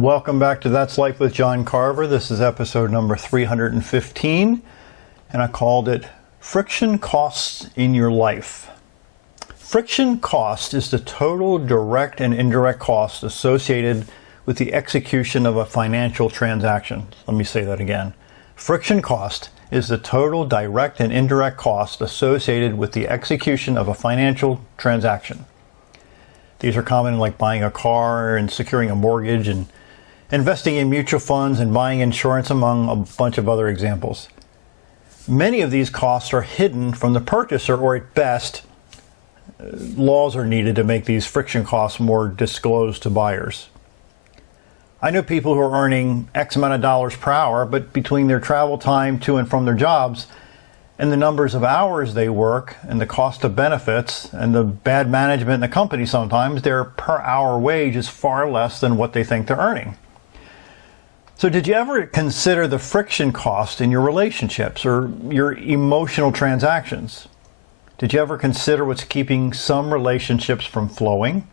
Welcome back to That's Life with John Carver. This is episode number 315, and I called it Friction Costs in Your Life. Friction cost is the total direct and indirect cost associated with the execution of a financial transaction. Let me say that again. Friction cost is the total direct and indirect cost associated with the execution of a financial transaction. These are common like buying a car and securing a mortgage and investing in mutual funds and buying insurance, among a bunch of other examples. Many of these costs are hidden from the purchaser, or at best, laws are needed to make these friction costs more disclosed to buyers. I know people who are earning X amount of dollars per hour, but between their travel time to and from their jobs and the numbers of hours they work and the cost of benefits and the bad management in the company, sometimes their per hour wage is far less than what they think they're earning. So did you ever consider the friction cost in your relationships or your emotional transactions? Did you ever consider what's keeping some relationships from flowing?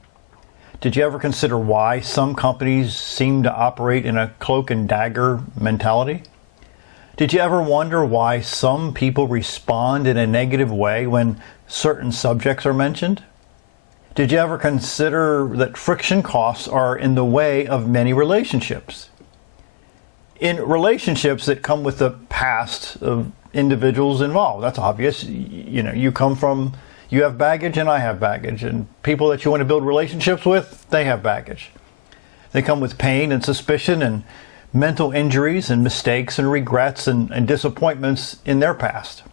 Did you ever consider why some companies seem to operate in a cloak and dagger mentality? Did you ever wonder why some people respond in a negative way when certain subjects are mentioned? Did you ever consider that friction costs are in the way of many relationships? In relationships that come with the past of individuals involved, that's obvious. You have baggage and I have baggage, and people that you want to build relationships with, they have baggage. They come with pain and suspicion and mental injuries and mistakes and regrets and disappointments in their past.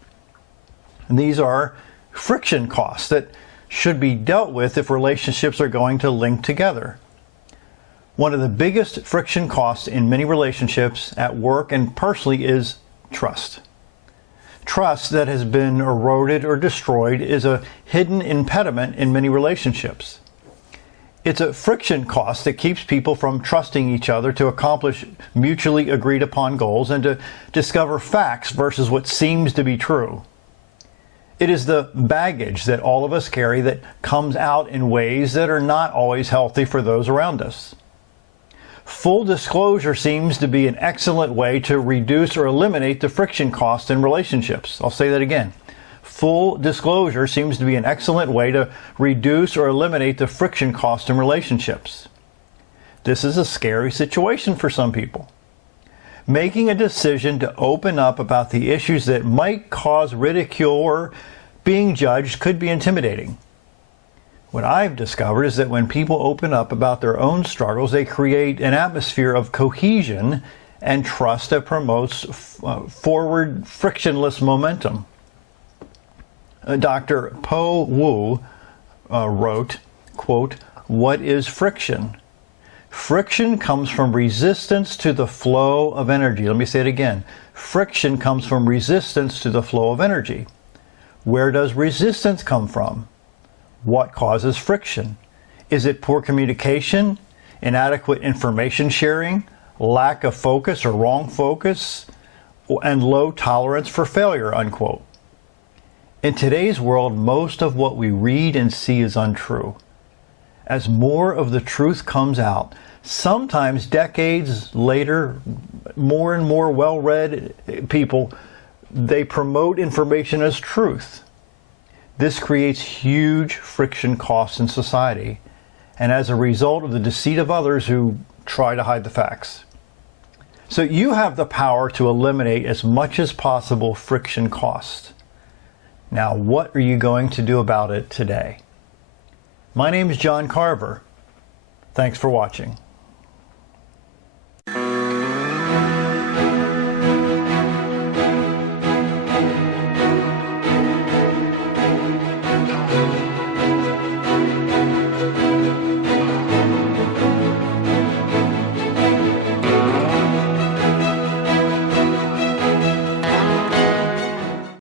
And these are friction costs that should be dealt with if relationships are going to link together. One of the biggest friction costs in many relationships at work and personally is trust. Trust that has been eroded or destroyed is a hidden impediment in many relationships. It's a friction cost that keeps people from trusting each other to accomplish mutually agreed upon goals and to discover facts versus what seems to be true. It is the baggage that all of us carry that comes out in ways that are not always healthy for those around us. Full disclosure seems to be an excellent way to reduce or eliminate the friction cost in relationships. I'll say that again. Full disclosure seems to be an excellent way to reduce or eliminate the friction cost in relationships. This is a scary situation for some people. Making a decision to open up about the issues that might cause ridicule or being judged could be intimidating. What I've discovered is that when people open up about their own struggles, they create an atmosphere of cohesion and trust that promotes forward frictionless momentum. Dr. Po Wu wrote, quote, "What is friction? Friction comes from resistance to the flow of energy." Let me say it again. Friction comes from resistance to the flow of energy. Where does resistance come from? What causes friction? Is it poor communication, inadequate information sharing, lack of focus or wrong focus, and low tolerance for failure, unquote? In today's world, most of what we read and see is untrue. As more of the truth comes out, sometimes decades later, more and more well-read people, they promote information as truth. This creates huge friction costs in society, and as a result of the deceit of others who try to hide the facts. So you have the power to eliminate as much as possible friction costs. Now, what are you going to do about it today? My name is John Carver. Thanks for watching.